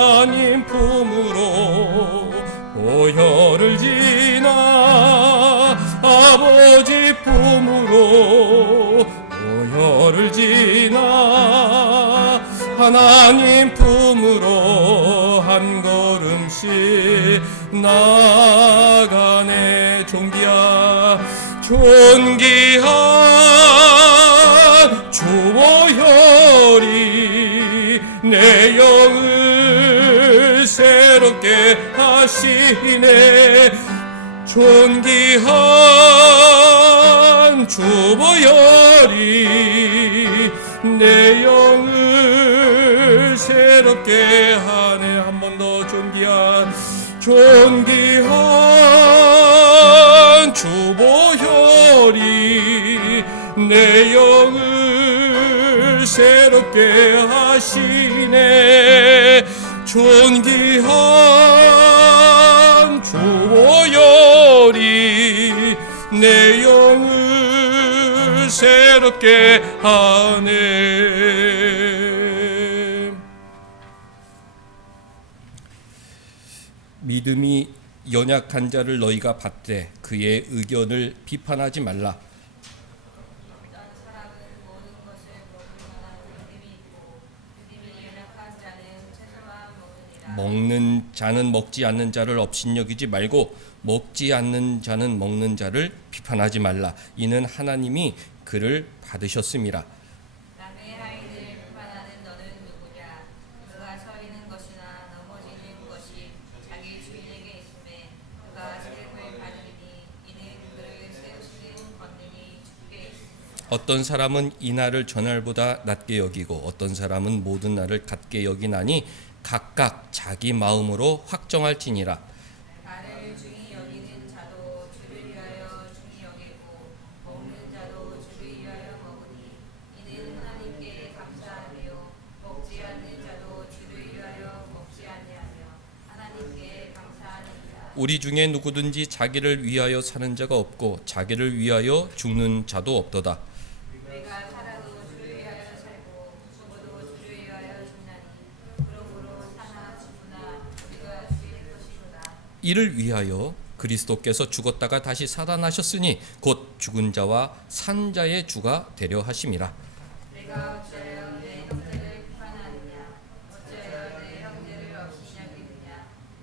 하나님 품으로 보혈을 지나 아버지 품으로 보혈을 지나 하나님 품으로 한 걸음씩 나가네. 존귀한 주 보혈이 내 영을 새롭게 하시네. 존귀한 주 보혈이 내 영을 새롭게 하네. 한 번 더. 존귀한 주 보혈이 내 영을 새롭게 하시네. 존귀한 주 보혈이 내 영을 새롭게 하네. 믿음이 연약한 자를 너희가 받되 그의 의견을 비판하지 말라. 먹는 자는 먹지 않는 자를 업신여기지 말고 먹지 않는 자는 먹는 자를 비판하지 말라. 이는 하나님이 그를 받으셨음이라. 남의 하인을 비판하는 너는 누구냐? 그가 서 있는 것이나 넘어지는 것이 자기 주인에게 있음에 그가 세금을 받으리니 이는 그를 세우시는 권능이 주께 있습니다. 어떤 사람은 이 날을 전날보다 낮게 여기고 어떤 사람은 모든 날을 같게 여기나니 각각 자기 마음으로 확정할지니라. 나를 중히 여기는 자도 주를 위하여 중히 여기고 먹는 자도 주를 위하여 먹으니 이는 하나님께 감사하며 먹지 않는 자도 주를 위하여 먹지 아니하며 하나님께 감사하니라. 우리 중에 누구든지 자기를 위하여 사는 자가 없고 자기를 위하여 죽는 자도 없도다. 우리가 살아도 주를 위하여 살고 죽어도 주를 위하여 죽나니 그러므로 사나 죽으나 우리가 주의 것이로다. 이를 위하여 그리스도께서 죽었다가 다시 살아나셨으니 곧 죽은 자와 산 자의 주가 되려 하심이라. 내가 어찌하여 내 형제를 비판하느냐? 어찌하여 내 형제를 업신여기느냐?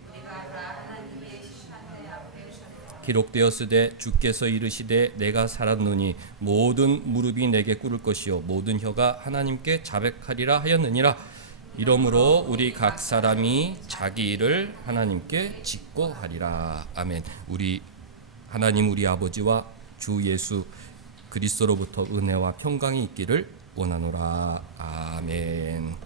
우리가 다 하나님의 심판대 앞에 섰다. 기록되었으되 주께서 이르시되 내가 살았노니 모든 무릎이 내게 꿇을 것이요 모든 혀가 하나님께 자백하리라 하였느니라. 이러므로 우리 각 사람이 자기 일을 하나님께 짓고 하리라. 아멘. 우리 하나님 우리 아버지와 주 예수 그리스도로부터 은혜와 평강이 있기를 원하노라. 아멘.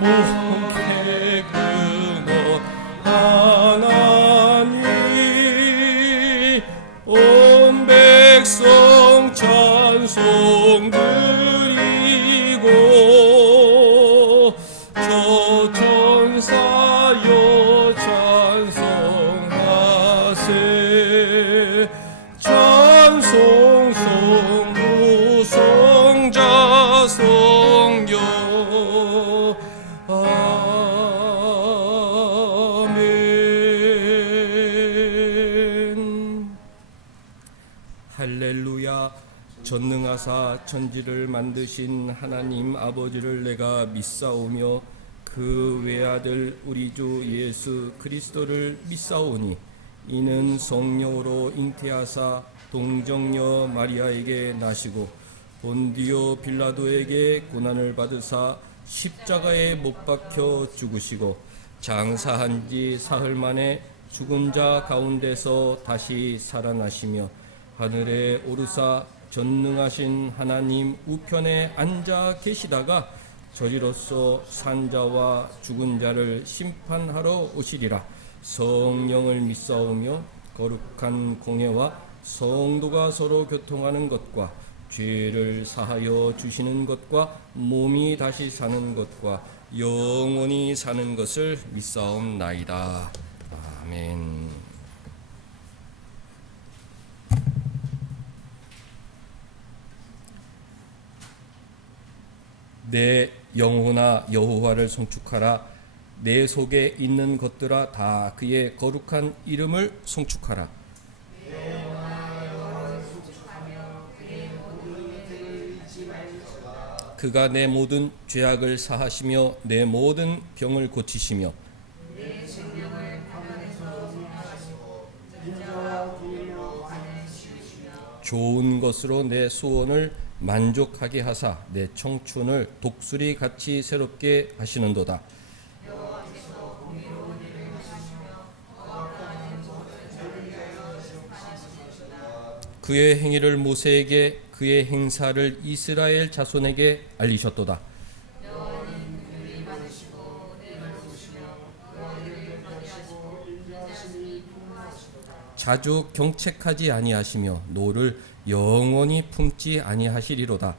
만복해 그너 하나님 온 백성 찬송 드리고 저 천사여 찬송하세. 찬송 성부 성자 성령 아멘. 할렐루야. 전능하사 천지를 만드신 하나님 아버지를 내가 믿사오며 그 외아들 우리 주 예수 그리스도를 믿사오니 이는 성령으로 잉태하사 동정녀 마리아에게 나시고 본디오 빌라도에게 고난을 받으사 십자가에 못 박혀 죽으시고 장사한 지 사흘 만에 죽은 자 가운데서 다시 살아나시며 하늘에 오르사 전능하신 하나님 우편에 앉아 계시다가 저리로서 산자와 죽은 자를 심판하러 오시리라. 성령을 믿사오며 거룩한 공회와 성도가 서로 교통하는 것과 죄를 사하여 주시는 것과 몸이 다시 사는 것과 영원히 사는 것을 믿사옵나이다. 아멘. 내 영혼아 여호와를 송축하라. 내 속에 있는 것들아 다 그의 거룩한 이름을 송축하라. 그가 내 모든 죄악을 사하시며 내 모든 병을 고치시며 좋은 것으로 내 소원을 만족하게 하사 내 청춘을 독수리 같이 새롭게 하시는도다. 그의 행위를 모세에게 그의 행사를 이스라엘 자손에게 알리셨도다. 자주 경책하지 아니하시며 노를 영원히 품지 아니하시리로다.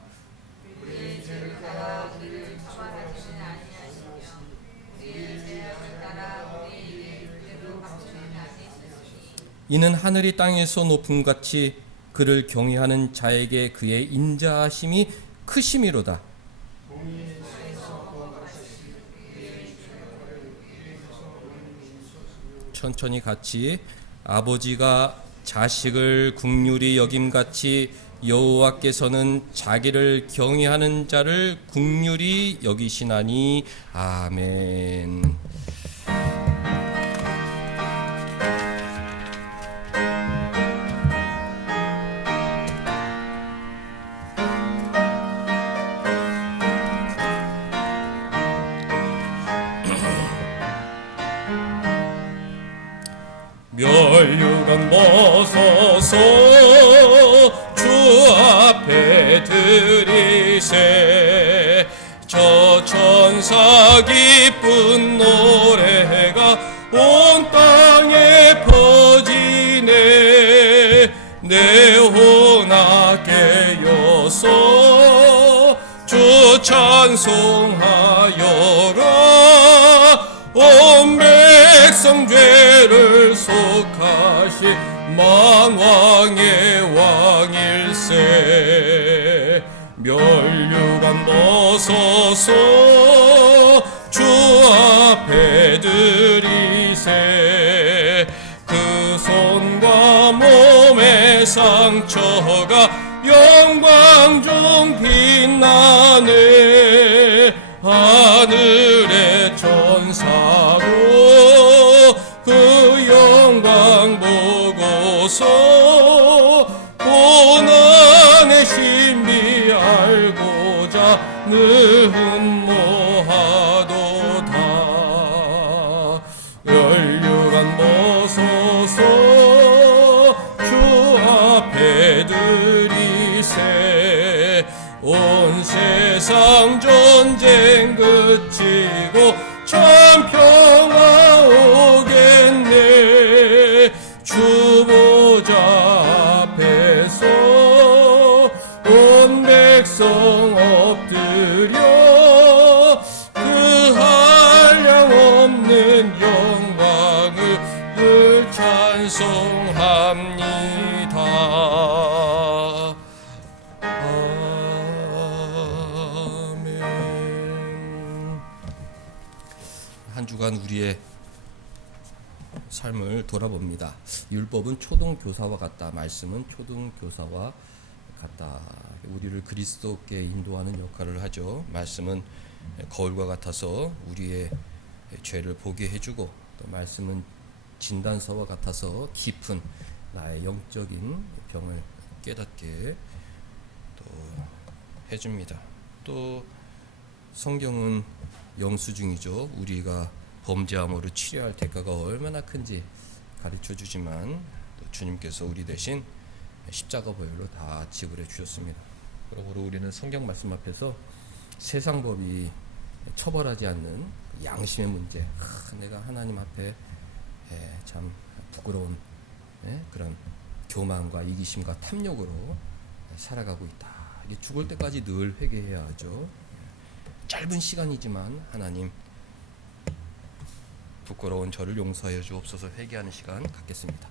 이는 하늘이 땅에서 높음같이 그를 경외하는 자에게 그의 인자하심이 크심이로다. 천천히 같이 아버지가 자식을 긍휼히 여김같이 여호와께서는 자기를 경외하는 자를 긍휼히 여기시나니. 아멘. 멸류관 벗어서 주 앞에 드리세. 저 천사 기쁜 노래가 온 땅에 퍼지네. 내 혼아 깨어서 주 찬송하여라. 온 백성 죄를 속하신 만왕의 왕일세. 멸류관 벗어서 주 앞에 드리세. 그 손과 몸의 상처가 영광 중 빛나네. 하늘의 천사도 그 영광 보고서 고난의 신비 알고자 능모하도다. 멸류관 벗어서 주 앞에 드리세. 온 세상 전쟁 그치고 참 평화 오겠네. 주 보좌 앞에서 온 백성 엎드려 그 한량없는 영광을 찬송합니다. 한 주간 우리의 삶을 돌아봅니다. 율법은 초등교사와 같다. 말씀은 초등교사와 같다. 우리를 그리스도께 인도하는 역할을 하죠. 말씀은 거울과 같아서 우리의 죄를 보게 해주고, 또 말씀은 진단서와 같아서 깊은 나의 영적인 병을 깨닫게 또 해줍니다. 또 성경은 영수증이죠. 우리가 범죄함으로 치료할 대가가 얼마나 큰지 가르쳐 주지만 또 주님께서 우리 대신 십자가 보혈로 다 지불해 주셨습니다. 그러므로 우리는 성경 말씀 앞에서 세상 법이 처벌하지 않는 양심의 문제, 내가 하나님 앞에 참 부끄러운 그런 교만과 이기심과 탐욕으로 살아가고 있다. 이게 죽을 때까지 늘 회개해야 하죠. 짧은 시간이지만 하나님 부끄러운 저를 용서하여 주옵소서. 회개하는 시간 갖겠습니다.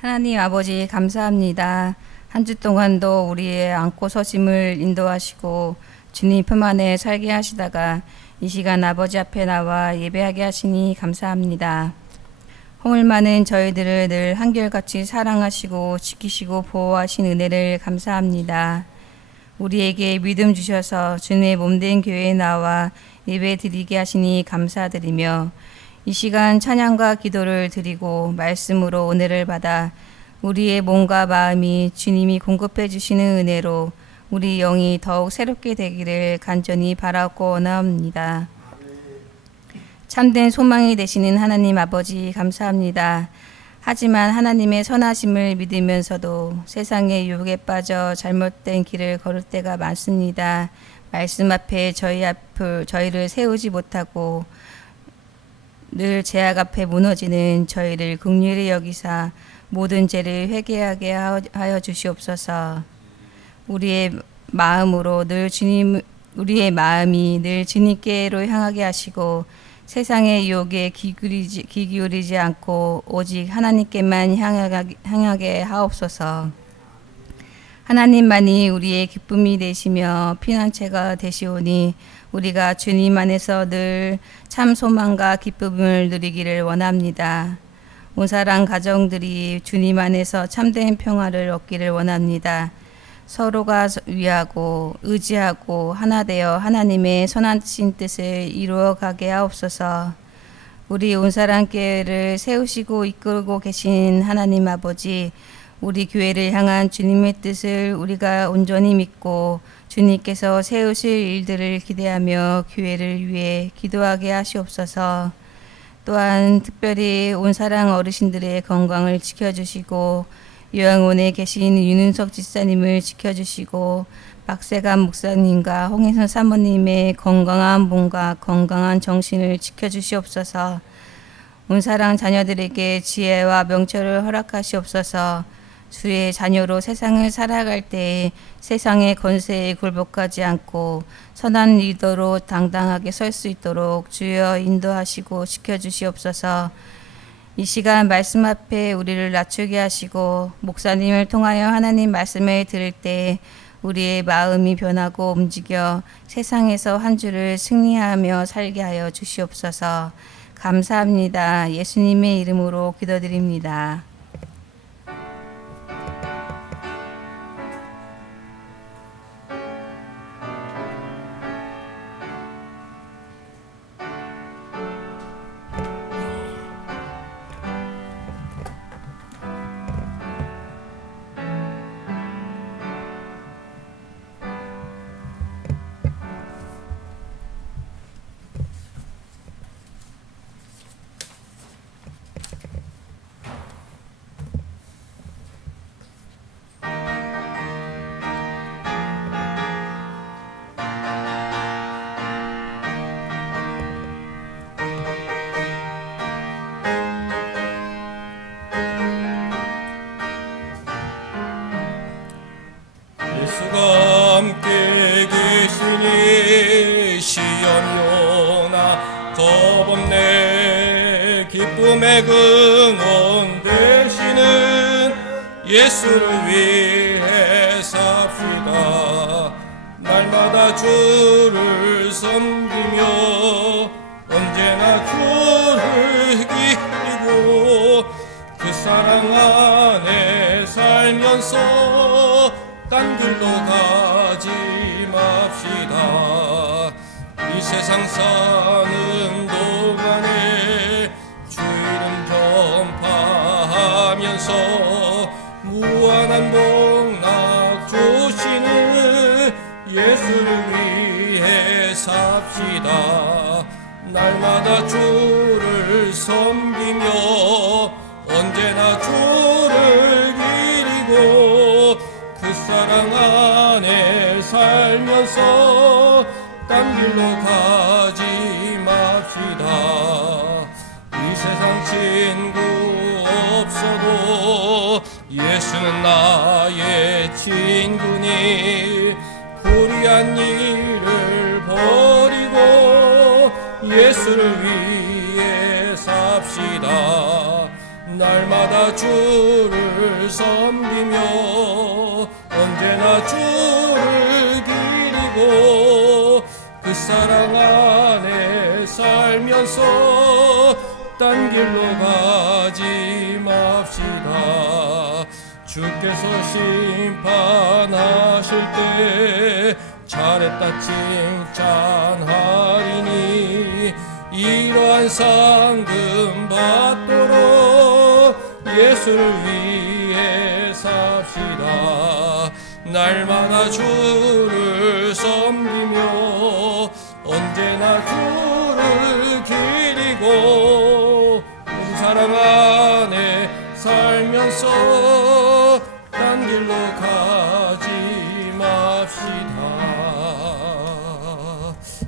하나님 아버지 감사합니다. 한 주 동안도 우리의 안고 서심을 인도하시고 주님 품 안에 살게 하시다가 이 시간 아버지 앞에 나와 예배하게 하시니 감사합니다. 허물 많은 저희들을 늘 한결같이 사랑하시고 지키시고 보호하신 은혜를 감사합니다. 우리에게 믿음 주셔서 주님의 몸된 교회에 나와 예배 드리게 하시니 감사드리며 이 시간 찬양과 기도를 드리고 말씀으로 은혜를 받아 우리의 몸과 마음이 주님이 공급해 주시는 은혜로 우리 영이 더욱 새롭게 되기를 간절히 바라고 원합니다. 참된 소망이 되시는 하나님 아버지 감사합니다. 하지만 하나님의 선하심을 믿으면서도 세상의 유혹에 빠져 잘못된 길을 걸을 때가 많습니다. 말씀 앞에 저희를 세우지 못하고 늘 제약 앞에 무너지는 저희를 긍휼히 여기사 모든 죄를 회개하게 하여 주시옵소서. 우리의 마음이 늘 주님께로 향하게 하시고 세상의 유혹에 귀 기울이지 않고 오직 하나님께만 향하게 하옵소서. 하나님만이 우리의 기쁨이 되시며 피난처가 되시오니 우리가 주님 안에서 늘 참 소망과 기쁨을 누리기를 원합니다. 온 사랑 가정들이 주님 안에서 참된 평화를 얻기를 원합니다. 서로가 위하고 의지하고 하나 되어 하나님의 선하신 뜻을 이루어가게 하옵소서. 우리 온 사랑교회를 세우시고 이끌고 계신 하나님 아버지, 우리 교회를 향한 주님의 뜻을 우리가 온전히 믿고 주님께서 세우실 일들을 기대하며 교회를 위해 기도하게 하시옵소서. 또한 특별히 온 사랑 어르신들의 건강을 지켜주시고 요양원에 계신 윤은석 집사님을 지켜주시고 박세감 목사님과 홍혜선 사모님의 건강한 몸과 건강한 정신을 지켜주시옵소서. 온 사랑 자녀들에게 지혜와 명철을 허락하시옵소서. 주의 자녀로 세상을 살아갈 때 세상의 권세에 굴복하지 않고 선한 리더로 당당하게 설 수 있도록 주여 인도하시고 지켜주시옵소서. 이 시간 말씀 앞에 우리를 낮추게 하시고 목사님을 통하여 하나님 말씀을 들을 때 우리의 마음이 변하고 움직여 세상에서 한 주를 승리하며 살게 하여 주시옵소서. 감사합니다. 예수님의 이름으로 기도드립니다. 예수가 함께 계시니 시험요나 겁없네. 기쁨의 근원 되시는 예수를 위해 삽시다. 날마다 주를 섬기며 언제나 주를 기리고 그 사랑 안에 살면서 딴 길로 가지 맙시다. 이 세상 사는 동안에 주의는 전파하면서 무한한 복락 주시는 예수를 위해 삽시다. 날마다 주를 섬기며 언제나 주를 기리고 그 사랑 안에 살면서 딴 길로 가지 맙시다. 이 세상 친구 없어도 예수는 나의 친구니 불의한 일을 버리고 예수를 위해 삽시다. 날마다 주를 섬기며 언제나 주를 기리고 그 사랑 안에 살면서 딴 길로 가지 맙시다. 주께서 심판하실 때 잘했다 칭찬하리니 이러한 상금 받도록 예수를 위해 삽시다. 날마다 주를 섬기며 언제나 주를 기리고 사랑 안에 살면서 딴 길로 가지 맙시다.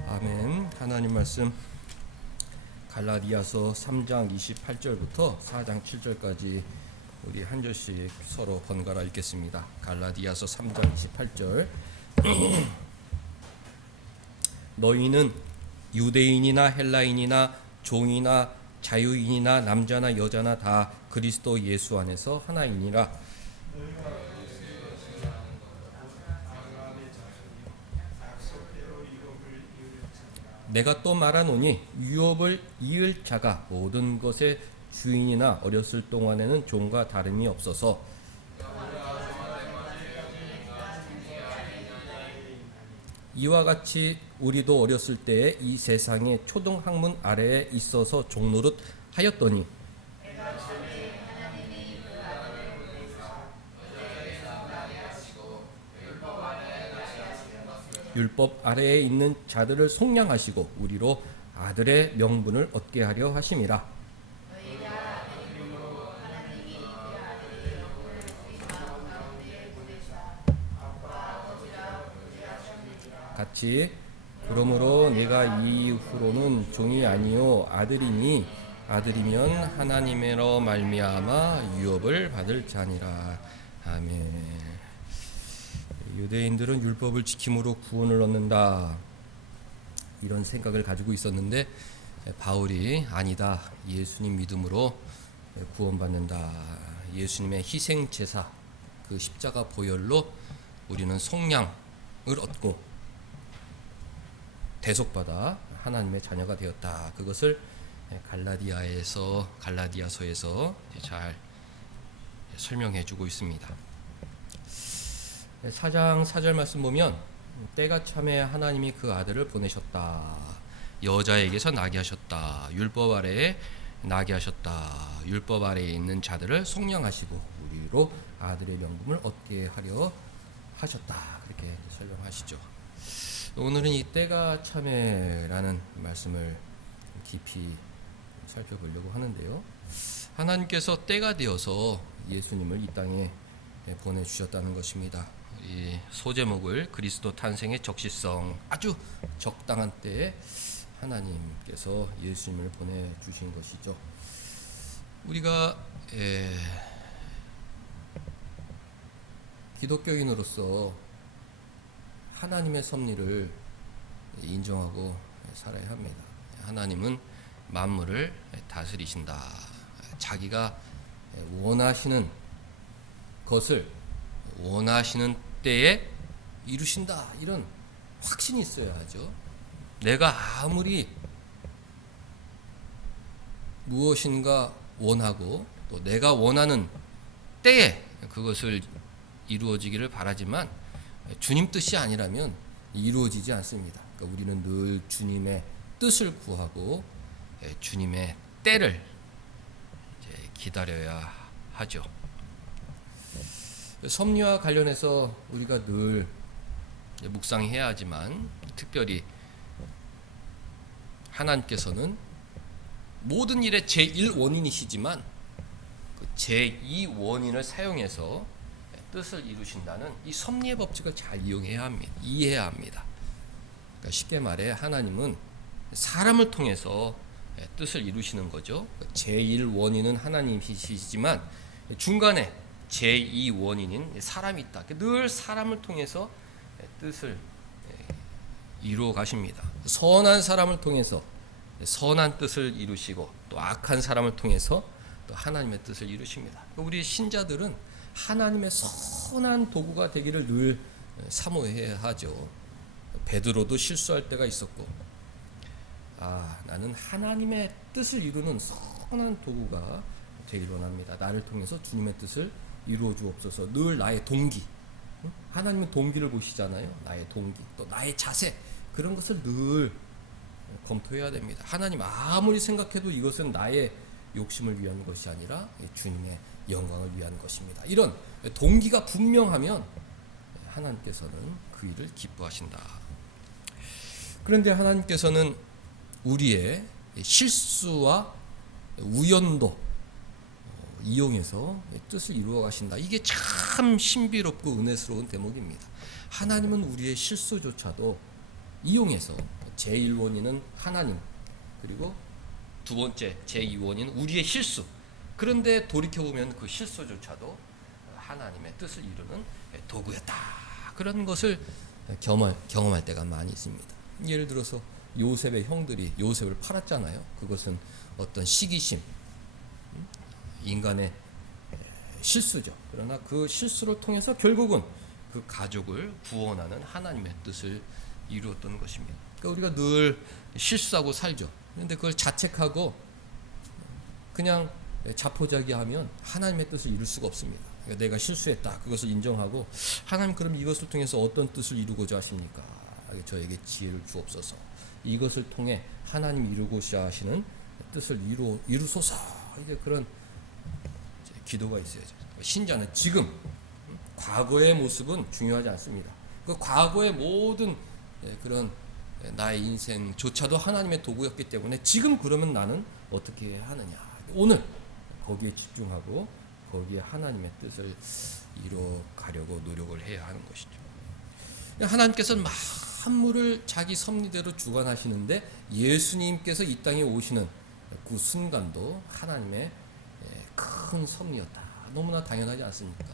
아멘. 하나님 말씀 갈라디아서 3장 28절부터 4장 7절까지 우리 한 절씩 서로 번갈아 읽겠습니다. 갈라디아서 3장 28절 너희는 유대인이나 헬라인이나 종이나 자유인이나 남자나 여자나 다 그리스도 예수 안에서 하나이니라. 내가 또 말하노니 유업을 이을 자가 모든 것의 주인이나 어렸을 동안에는 종과 다름이 없어서 이와 같이 우리도 어렸을 때에 이 세상의 초등학문 아래에 있어서 종노릇 하였더니 율법 아래에 있는 자들을 속량하시고 우리로 아들의 명분을 얻게 하려 하심이라. 같이 그러므로 내가 이후로는 종이 아니요 아들이니 아들이면 하나님으로 말미암아 유업을 받을 자니라. 아멘. 유대인들은 율법을 지킴으로 구원을 얻는다 이런 생각을 가지고 있었는데 바울이 아니다, 예수님 믿음으로 구원받는다. 예수님의 희생 제사 그 십자가 보혈로 우리는 속량을 얻고 대속받아 하나님의 자녀가 되었다. 그것을 갈라디아서에서 잘 설명해 주고 있습니다. 4장 4절 말씀 보면 때가 참에 하나님이 그 아들을 보내셨다. 여자에게서 나게 하셨다. 율법 아래에 나게 하셨다. 율법 아래에 있는 자들을 속량하시고 우리로 아들의 명분을 얻게 하려 하셨다. 그렇게 설명하시죠. 오늘은 이 때가 참에라는 말씀을 깊이 살펴보려고 하는데요. 하나님께서 때가 되어서 예수님을 이 땅에 보내주셨다는 것입니다. 이 소제목을 그리스도 탄생의 적시성, 아주 적당한 때에 하나님께서 예수님을 보내주신 것이죠. 우리가 기독교인으로서 하나님의 섭리를 인정하고 살아야 합니다. 하나님은 만물을 다스리신다. 자기가 원하시는 것을 원하시는 때에 이루신다. 이런 확신이 있어야 하죠. 내가 아무리 무엇인가 원하고 또 내가 원하는 때에 그것을 이루어지기를 바라지만 주님 뜻이 아니라면 이루어지지 않습니다. 그러니까 우리는 늘 주님의 뜻을 구하고 주님의 때를 기다려야 하죠. 섭리와 관련해서 우리가 늘 묵상해야 하지만 특별히 하나님께서는 모든 일의 제1원인이시지만 그 제2원인을 사용해서 뜻을 이루신다는 이 섭리의 법칙을 잘 이용해야 합니다. 이해해야 합니다. 그러니까 쉽게 말해 하나님은 사람을 통해서 뜻을 이루시는 거죠. 제1원인은 하나님이시지만 중간에 제2원인인 사람이 있다. 늘 사람을 통해서 뜻을 이루어 가십니다. 선한 사람을 통해서 선한 뜻을 이루시고 또 악한 사람을 통해서 또 하나님의 뜻을 이루십니다. 우리 신자들은 하나님의 선한 도구가 되기를 늘 사모해야 하죠. 베드로도 실수할 때가 있었고, 나는 하나님의 뜻을 이루는 선한 도구가 되기를 원합니다. 나를 통해서 주님의 뜻을 이루어 주옵소서. 늘 나의 동기, 하나님은 동기를 보시잖아요. 나의 동기, 또 나의 자세, 그런 것을 늘 검토해야 됩니다. 하나님 아무리 생각해도 이것은 나의 욕심을 위한 것이 아니라 주님의 영광을 위한 것입니다. 이런 동기가 분명하면 하나님께서는 그 일을 기뻐하신다. 그런데 하나님께서는 우리의 실수와 우연도 이용해서 뜻을 이루어 가신다. 이게 참 신비롭고 은혜스러운 대목입니다. 하나님은 우리의 실수조차도 이용해서 제1원인은 하나님, 그리고 두 번째 제2원인은 우리의 실수. 그런데 돌이켜보면 그 실수조차도 하나님의 뜻을 이루는 도구였다. 그런 것을 경험할 때가 많이 있습니다. 예를 들어서 요셉의 형들이 요셉을 팔았잖아요. 그것은 어떤 시기심, 인간의 실수죠. 그러나 그 실수를 통해서 결국은 그 가족을 구원하는 하나님의 뜻을 이루었던 것입니다. 그러니까 우리가 늘 실수하고 살죠. 그런데 그걸 자책하고 그냥 자포자기하면 하나님의 뜻을 이룰 수가 없습니다. 그러니까 내가 실수했다, 그것을 인정하고 하나님 그럼 이것을 통해서 어떤 뜻을 이루고자 하십니까? 저에게 지혜를 주옵소서. 이것을 통해 하나님 이루고자 하시는 뜻을 이루소서. 이제 그런 기도가 있어야죠. 신자는 지금 과거의 모습은 중요하지 않습니다. 그 과거의 모든 그런 나의 인생조차도 하나님의 도구였기 때문에 지금 그러면 나는 어떻게 하느냐. 오늘 거기에 집중하고 거기에 하나님의 뜻을 이뤄가려고 노력을 해야 하는 것이죠. 하나님께서는 만물을 자기 섭리대로 주관하시는데 예수님께서 이 땅에 오시는 그 순간도 하나님의 큰 섭리였다. 너무나 당연하지 않습니까?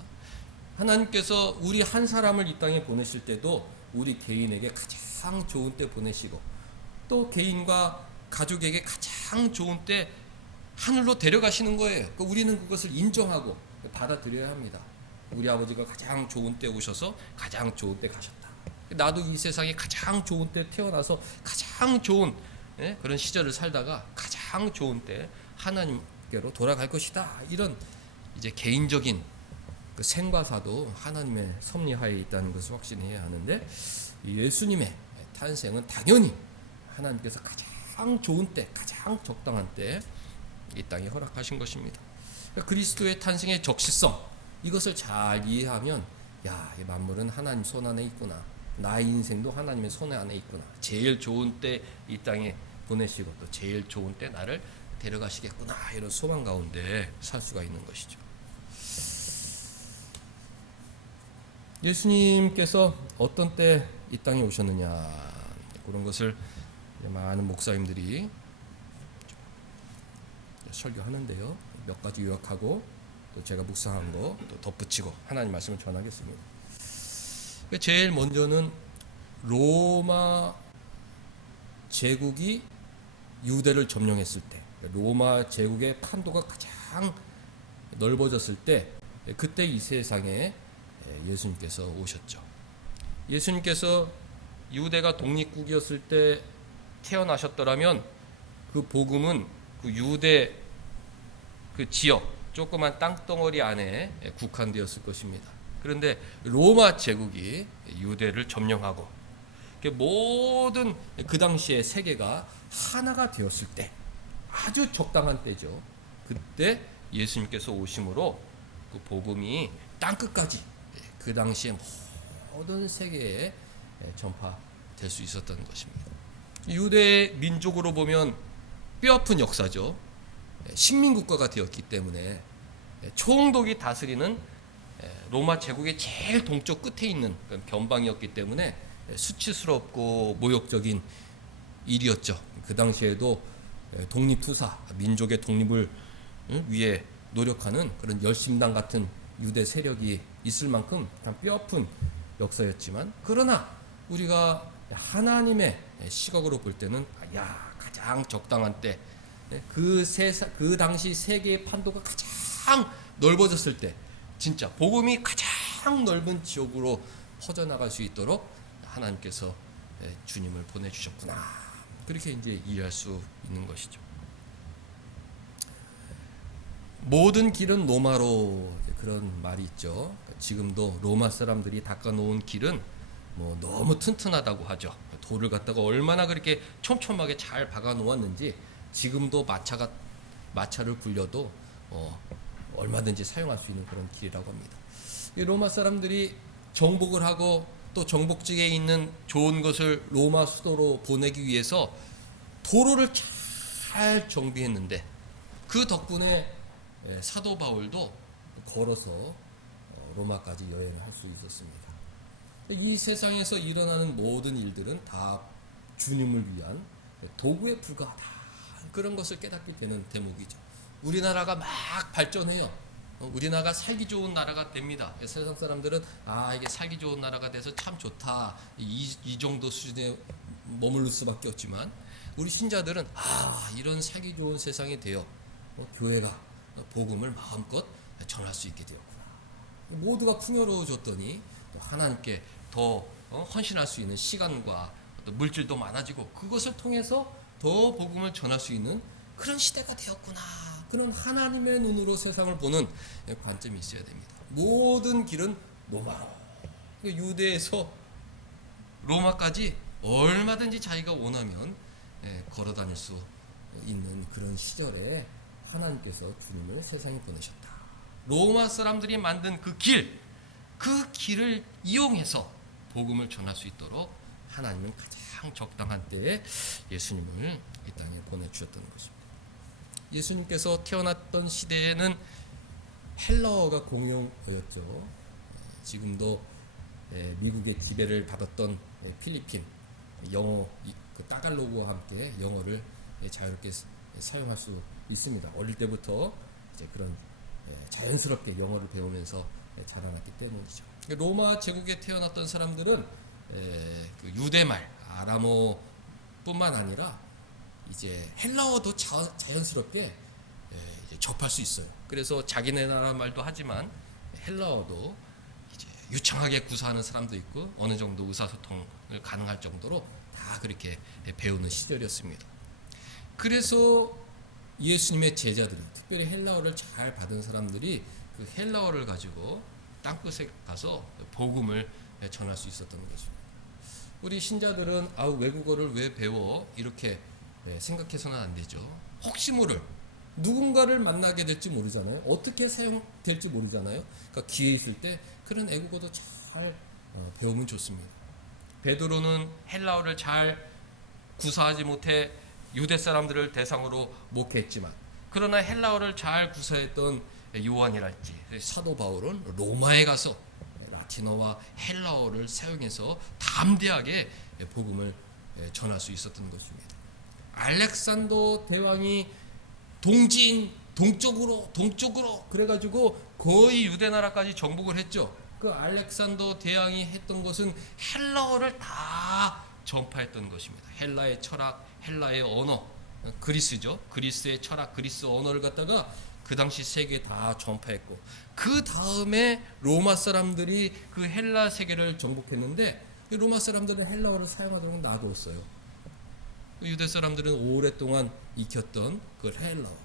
하나님께서 우리 한 사람을 이 땅에 보내실 때도 우리 개인에게 가장 좋은 때 보내시고 또 개인과 가족에게 가장 좋은 때 하늘로 데려가시는 거예요. 그러니까 우리는 그것을 인정하고 받아들여야 합니다. 우리 아버지가 가장 좋은 때 오셔서 가장 좋은 때 가셨다. 나도 이 세상에 가장 좋은 때 태어나서 가장 좋은 그런 시절을 살다가 가장 좋은 때 하나님께로 돌아갈 것이다. 이런 이제 개인적인 그 생과사도 하나님의 섭리하에 있다는 것을 확신해야 하는데 예수님의 탄생은 당연히 하나님께서 가장 좋은 때, 가장 적당한 때 이 땅에 허락하신 것입니다. 그러니까 그리스도의 탄생의 적시성, 이것을 잘 이해하면 이 만물은 하나님 손 안에 있구나. 나의 인생도 하나님의 손 안에 있구나. 제일 좋은 때 이 땅에 보내시고 또 제일 좋은 때 나를 데려가시겠구나. 이런 소망 가운데 살 수가 있는 것이죠. 예수님께서 어떤 때 이 땅에 오셨느냐, 그런 것을 많은 목사님들이 설교하는데요. 몇 가지 요약하고 또 제가 묵상한 거 또 덧붙이고 하나님 말씀을 전하겠습니다. 제일 먼저는 로마 제국이 유대를 점령했을 때, 로마 제국의 판도가 가장 넓어졌을 때, 그때 이 세상에 예수님께서 오셨죠. 예수님께서 유대가 독립국이었을 때 태어나셨더라면 그 복음은 그 유대 그 지역 조그만 땅덩어리 안에 국한되었을 것입니다. 그런데 로마 제국이 유대를 점령하고 모든 그 당시의 세계가 하나가 되었을 때, 아주 적당한 때죠. 그때 예수님께서 오심으로 그 복음이 땅끝까지 그 당시의 모든 세계에 전파될 수 있었던 것입니다. 유대 민족으로 보면 뼈아픈 역사죠. 식민국가가 되었기 때문에 총독이 다스리는 로마 제국의 제일 동쪽 끝에 있는 변방이었기 때문에 수치스럽고 모욕적인 일이었죠. 그 당시에도 독립투사, 민족의 독립을 위해 노력하는 그런 열심당 같은 유대 세력이 있을 만큼 뼈아픈 역사였지만, 그러나 우리가 하나님의 시각으로 볼 때는 가장 적당한 때, 그 당시 세계의 판도가 가장 넓어졌을 때, 진짜 복음이 가장 넓은 지역으로 퍼져나갈 수 있도록 하나님께서 주님을 보내주셨구나, 그렇게 이제 이해할 수 있는 것이죠. 모든 길은 로마로, 그런 말이 있죠. 지금도 로마 사람들이 닦아놓은 길은 너무 튼튼하다고 하죠. 돌을 갖다가 얼마나 그렇게 촘촘하게 잘 박아 놓았는지 지금도 마차를 굴려도 얼마든지 사용할 수 있는 그런 길이라고 합니다. 이 로마 사람들이 정복을 하고 또 정복지에 있는 좋은 것을 로마 수도로 보내기 위해서 도로를 잘 정비했는데, 그 덕분에 사도 바울도 걸어서 로마까지 여행을 할 수 있었습니다. 이 세상에서 일어나는 모든 일들은 다 주님을 위한 도구에 불과하다, 그런 것을 깨닫게 되는 대목이죠. 우리나라가 막 발전해요. 우리나라가 살기 좋은 나라가 됩니다. 세상 사람들은 이게 살기 좋은 나라가 돼서 참 좋다, 이 정도 수준에 머무를 수밖에 없지만, 우리 신자들은 이런 살기 좋은 세상이 되어 교회가 복음을 마음껏 전할 수 있게 되었구나. 모두가 풍요로워졌더니 또 하나님께 더 헌신할 수 있는 시간과 또 물질도 많아지고, 그것을 통해서 더 복음을 전할 수 있는 그런 시대가 되었구나. 그런 하나님의 눈으로 세상을 보는 관점이 있어야 됩니다. 모든 길은 로마로, 유대에서 로마까지 얼마든지 자기가 원하면 걸어 다닐 수 있는 그런 시절에 하나님께서 주님을 세상에 보내셨다. 로마 사람들이 만든 그 길을 이용해서 복음을 전할 수 있도록 하나님은 가장 적당한 때에 예수님을 이 땅에 보내주셨던 것입니다. 예수님께서 태어났던 시대에는 헬라어가 공용어였죠. 지금도 미국의 기배를 받았던 필리핀, 영어, 그 따갈로그와 함께 영어를 자유롭게 사용할 수 있습니다. 어릴 때부터 이제 그런 자연스럽게 영어를 배우면서 자라났기 때문이죠. 로마 제국에 태어났던 사람들은 그 유대말, 아람어뿐만 아니라 이제 헬라어도 자연스럽게 이제 접할 수 있어요. 그래서 자기네 나라 말도 하지만 헬라어도 이제 유창하게 구사하는 사람도 있고, 어느 정도 의사소통을 가능할 정도로 다 그렇게 배우는 시절이었습니다. 그래서 예수님의 제자들이, 특별히 헬라어를 잘 받은 사람들이 그 헬라어를 가지고 땅끝에 가서 복음을 전할 수 있었던 것입니다. 우리 신자들은 외국어를 왜 배워? 이렇게 생각해서는 안 되죠. 혹시 모를 누군가를 만나게 될지 모르잖아요. 어떻게 사용될지 모르잖아요. 그러니까 기회 있을 때 그런 애국어도 잘 배우면 좋습니다. 베드로는 헬라어를 잘 구사하지 못해 유대 사람들을 대상으로 목회했지만, 그러나 헬라어를 잘 구사했던 요한이랄지 사도 바울은 로마에 가서 라틴어와 헬라어를 사용해서 담대하게 복음을 전할 수 있었던 것입니다. 알렉산더 대왕이 동쪽으로 그래가지고 거의 유대 나라까지 정복을 했죠. 그 알렉산더 대왕이 했던 것은 헬라어를 다 전파했던 것입니다. 헬라의 철학, 헬라의 언어, 그리스죠. 그리스의 철학, 그리스 언어를 갖다가 그 당시 세계에 다 전파했고, 그 다음에 로마 사람들이 그 헬라 세계를 정복했는데 로마 사람들은 헬라어를 사용하도록 놔두었어요. 유대 사람들은 오랫동안 익혔던 그 헬라어,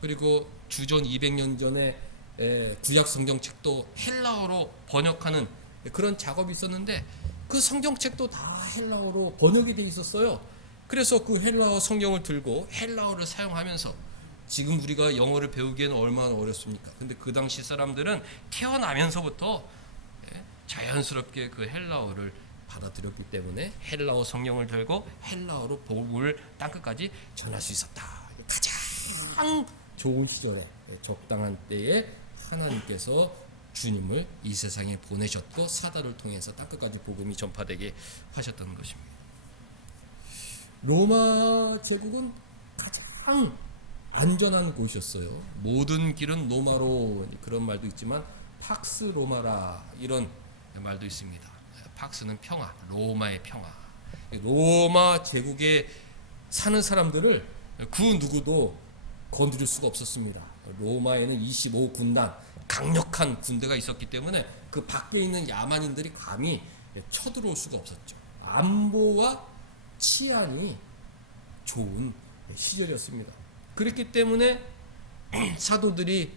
그리고 주전 200년 전에 구약 성경책도 헬라어로 번역하는 그런 작업이 있었는데 그 성경책도 다 헬라어로 번역이 돼 있었어요. 그래서 그 헬라어 성경을 들고 헬라어를 사용하면서 지금 우리가 영어를 배우기에는 얼마나 어렵습니까? 근데 그 당시 사람들은 태어나면서부터 자연스럽게 그 헬라어를 받아들였기 때문에 헬라어 성경을 들고 헬라어로 복음을 땅끝까지 전할 수 있었다. 가장 좋은 시절에 적당한 때에 하나님께서 주님을 이 세상에 보내셨고 사도를 통해서 땅끝까지 복음이 전파되게 하셨다는 것입니다. 로마 제국은 가장 안전한 곳이었어요. 모든 길은 로마로, 그런 말도 있지만 팍스 로마라 이런 말도 있습니다. 팍스는 평화, 로마의 평화. 로마 제국에 사는 사람들을 그 누구도 건드릴 수가 없었습니다. 로마에는 25군단 강력한 군대가 있었기 때문에 그 밖에 있는 야만인들이 감히 쳐들어올 수가 없었죠. 안보와 치안이 좋은 시절이었습니다. 그렇기 때문에 사도들이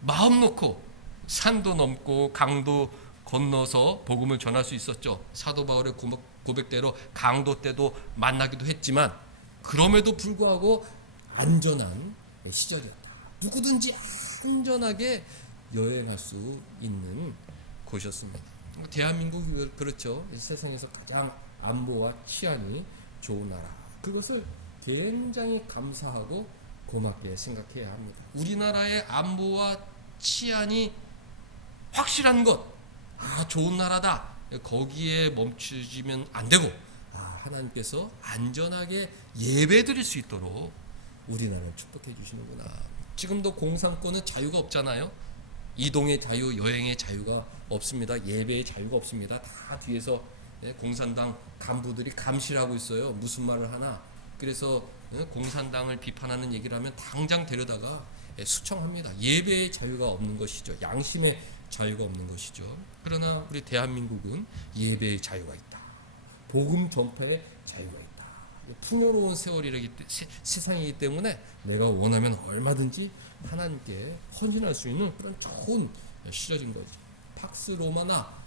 마음 놓고 산도 넘고 강도 건너서 복음을 전할 수 있었죠. 사도 바울의 고백대로 강도 때도 만나기도 했지만 그럼에도 불구하고 안전한 시절이었다. 누구든지 안전하게 여행할 수 있는 곳이었습니다. 대한민국이 그렇죠. 세상에서 가장 안보와 치안이 좋은 나라. 그것을 굉장히 감사하고 고맙게 생각해야 합니다. 우리나라의 안보와 치안이 확실한 것, 좋은 나라다. 거기에 멈추지면 안 되고, 하나님께서 안전하게 예배드릴 수 있도록 우리나라를 축복해 주시는구나. 지금도 공산권은 자유가 없잖아요. 이동의 자유, 여행의 자유가 없습니다. 예배의 자유가 없습니다. 다 뒤에서 공산당 간부들이 감시를 하고 있어요. 무슨 말을 하나. 그래서 공산당을 비판하는 얘기를 하면 당장 데려다가 수청합니다. 예배의 자유가 없는 것이죠. 양심의 자유가 없는 것이죠. 그러나 우리 대한민국은 예배의 자유가 있다. 복음 전파의 자유가 있다. 풍요로운 세상이기 때문에 내가 원하면 얼마든지 하나님께 헌신할 수 있는 그런 좋은 시절인 거죠. 팍스 로마나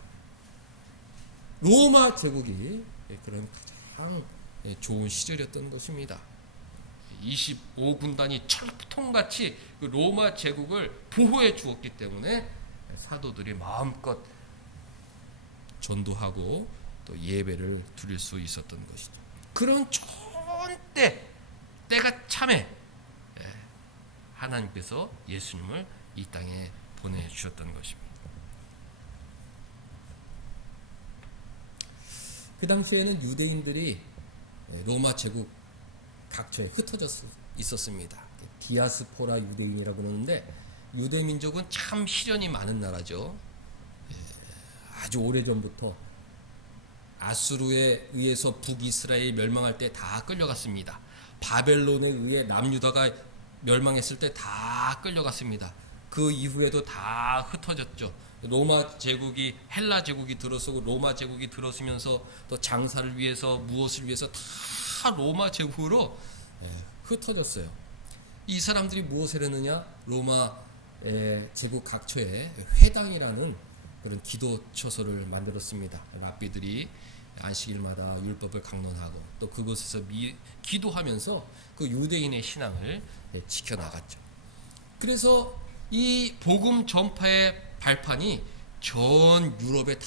로마 제국이 그런 가장 좋은 시절이었던 것입니다. 25군단이 철통같이 그 로마 제국을 보호해 주었기 때문에 사도들이 마음껏 전도하고 또 예배를 드릴 수 있었던 것이죠. 그런 좋은 때가 참에 하나님께서 예수님을 이 땅에 보내주셨던 것입니다. 그 당시에는 유대인들이 로마 제국 각처에 흩어져 있었습니다. 디아스포라 유대인이라고 그러는데 유대민족은 참 시련이 많은 나라죠. 아주 오래전부터 아수르에 의해서 북이스라엘이 멸망할 때 다 끌려갔습니다. 바벨론에 의해 남유다가 멸망했을 때 다 끌려갔습니다. 그 이후에도 다 흩어졌죠. 로마 제국이 헬라 제국이 들어서고 로마 제국이 들어서면서 또 장사를 위해서 무엇을 위해서 다 로마 제국으로 흩어졌어요. 이 사람들이 무엇을 했느냐? 로마 제국 각처에 회당이라는 그런 기도 처소를 만들었습니다. 랍비들이 안식일마다 율법을 강론하고 또 그곳에서 기도하면서 그 유대인의 신앙을 지켜나갔죠. 그래서 이 복음 전파의 발판이 전 유럽에 다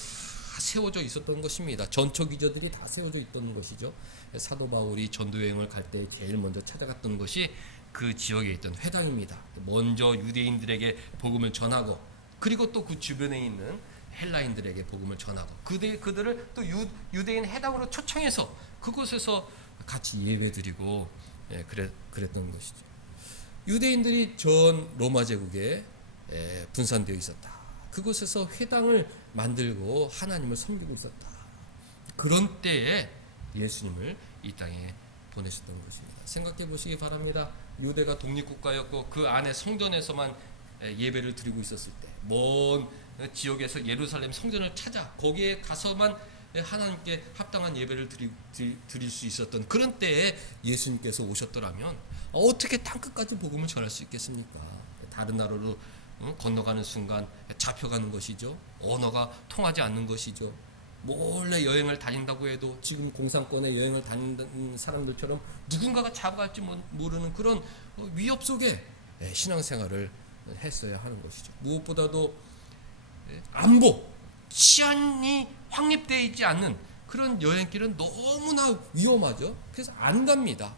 세워져 있었던 것입니다. 전초 기저들이 다 세워져 있던 것이죠. 사도 바울이 전도 여행을 갈 때 제일 먼저 찾아갔던 것이 그 지역에 있던 회당입니다. 먼저 유대인들에게 복음을 전하고 그리고 또 그 주변에 있는 헬라인들에게 복음을 전하고 그들을 또 유대인 회당으로 초청해서 그곳에서 같이 예배드리고 그랬던 것이죠. 유대인들이 전 로마 제국에 분산되어 있었다. 그곳에서 회당을 만들고 하나님을 섬기고 있었다. 그런 때에 예수님을 이 땅에 보내셨던 것입니다. 생각해 보시기 바랍니다. 유대가 독립국가였고 그 안에 성전에서만 예배를 드리고 있었을 때 먼 지역에서 예루살렘 성전을 찾아 거기에 가서만 하나님께 합당한 예배를 드릴 수 있었던 그런 때에 예수님께서 오셨더라면 어떻게 땅끝까지 복음을 전할 수 있겠습니까? 다른 나라로 건너가는 순간 잡혀가는 것이죠. 언어가 통하지 않는 것이죠. 몰래 여행을 다닌다고 해도 지금 공산권에 여행을 다니는 사람들처럼 누군가가 잡아갈지 모르는 그런 위협 속에 신앙생활을 했어야 하는 것이죠. 무엇보다도 안보, 치안이 확립되어 있지 않는 그런 여행길은 너무나 위험하죠. 그래서 안 갑니다.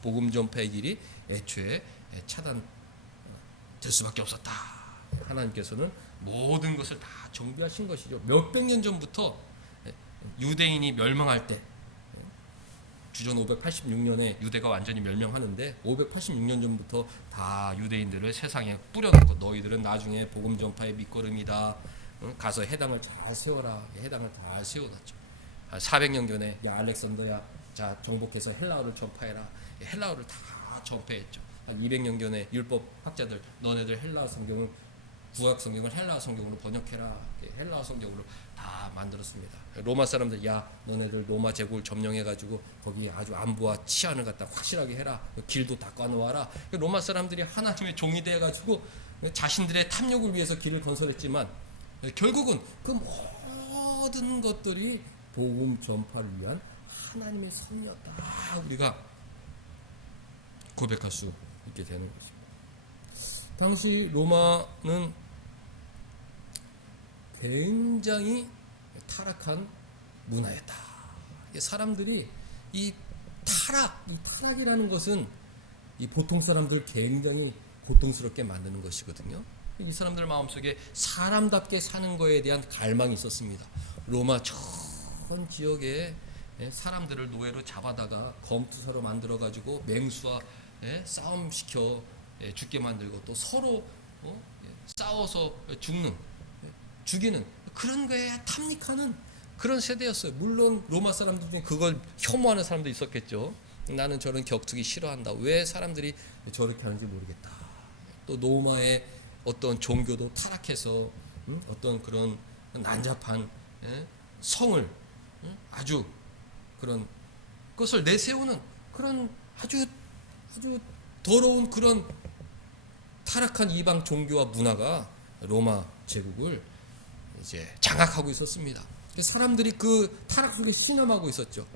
복음 전파의 길이 애초에 차단될 수밖에 없었다. 하나님께서는 모든 것을 다 정비하신 것이죠. 몇백 년 전부터 유대인이 멸망할 때, 주전 586년에 유대가 완전히 멸망하는데 586년 전부터 다 유대인들을 세상에 뿌려놓고 너희들은 나중에 복음 전파의 밑거름이다. 가서 해당을 잘 세워라. 해당을 잘 세워놨죠. 400년경에 야 알렉산더야, 자 정복해서 헬라어를 전파해라. 헬라어를 다 전파했죠. 한 200년경에 율법 학자들 너네들 헬라어 성경을 구약 성경을 헬라어 성경으로 번역해라. 헬라어 성경으로 다 만들었습니다. 로마 사람들 야 너네들 로마 제국을 점령해가지고 거기 아주 안보와 치안을 갖다 확실하게 해라. 길도 닦아놓아라. 로마 사람들이 하나님의 종이 돼가지고 자신들의 탐욕을 위해서 길을 건설했지만 결국은 그 모든 것들이 복음 전파를 위한 하나님의 섭리였다. 우리가 고백할 수 있게 되는 것입니다. 당시 로마는 굉장히 타락한 문화였다. 사람들이 이 타락이라는 것은 이 보통 사람들 굉장히 고통스럽게 만드는 것이거든요. 이 사람들 마음속에 사람답게 사는 것에 대한 갈망이 있었습니다. 로마 전 지역에 사람들을 노예로 잡아다가 검투사로 만들어가지고 맹수와 싸움시켜 죽게 만들고 또 서로 싸워서 죽이는 그런 거에 탐닉하는 그런 세대였어요. 물론 로마 사람들 중에 그걸 혐오하는 사람도 있었겠죠. 나는 저런 격투기 싫어한다. 왜 사람들이 저렇게 하는지 모르겠다. 또 로마의 어떤 종교도 타락해서 어떤 그런 난잡한 성을 아주 그런 것을 내세우는 그런 아주 더러운 그런 타락한 이방 종교와 문화가 로마 제국을 이제 장악하고 있었습니다. 사람들이 그 타락 속에 신음하고 있었죠.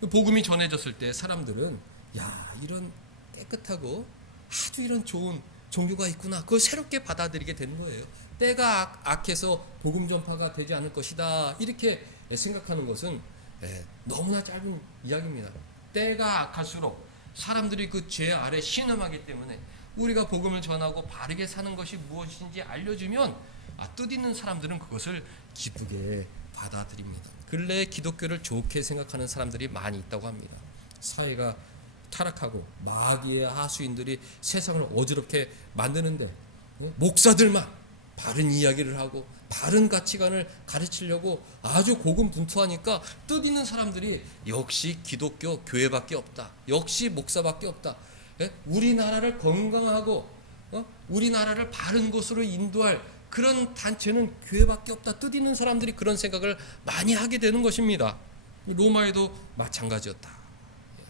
복음이 전해졌을 때 사람들은 야 이런 깨끗하고 아주 이런 좋은 종교가 있구나. 그걸 새롭게 받아들이게 되는 거예요. 때가 악해서 복음 전파가 되지 않을 것이다. 이렇게 생각하는 것은 너무나 짧은 이야기입니다. 때가 악할수록 사람들이 그 죄 아래 신음하기 때문에 우리가 복음을 전하고 바르게 사는 것이 무엇인지 알려주면 뜻있는 사람들은 그것을 기쁘게 받아들입니다. 근래 기독교를 좋게 생각하는 사람들이 많이 있다고 합니다. 사회가 타락하고 마귀의 하수인들이 세상을 어지럽게 만드는데 목사들만 바른 이야기를 하고 바른 가치관을 가르치려고 아주 고군분투하니까 뜻있는 사람들이 역시 기독교 교회밖에 없다. 역시 목사밖에 없다. 우리나라를 건강하고 우리나라를 바른 곳으로 인도할 그런 단체는 교회밖에 없다. 뜻있는 사람들이 그런 생각을 많이 하게 되는 것입니다. 로마에도 마찬가지였다.